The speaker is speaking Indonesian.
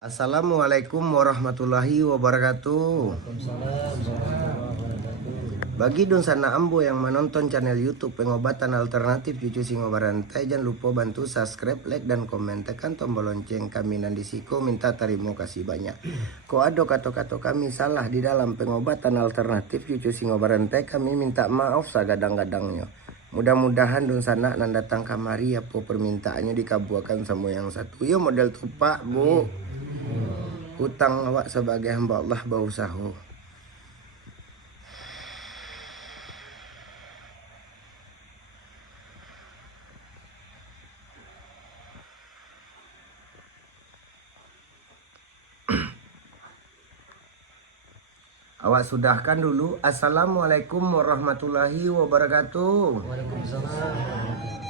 Assalamualaikum warahmatullahi wabarakatuh. Bagi Dunsana Ambo yang menonton channel YouTube Pengobatan Alternatif Cucu Singo Barantai, jangan lupa bantu subscribe, like, dan komen. Tekan tombol lonceng. Kami Nandisiko minta terima kasih banyak. Ko ada kata-kata kami salah di dalam Pengobatan Alternatif Cucu Singo Barantai, kami minta maaf sagadang-gadangnya. Mudah-mudahan Dunsana nan datang kamari apa permintaannya dikabulkan sama yang satu. Yo model tupak, Bu. Hutang awak sebagai hamba Allah berusaha. Awak sudahkan dulu. Assalamualaikum warahmatullahi wabarakatuh. Waalaikumsalam.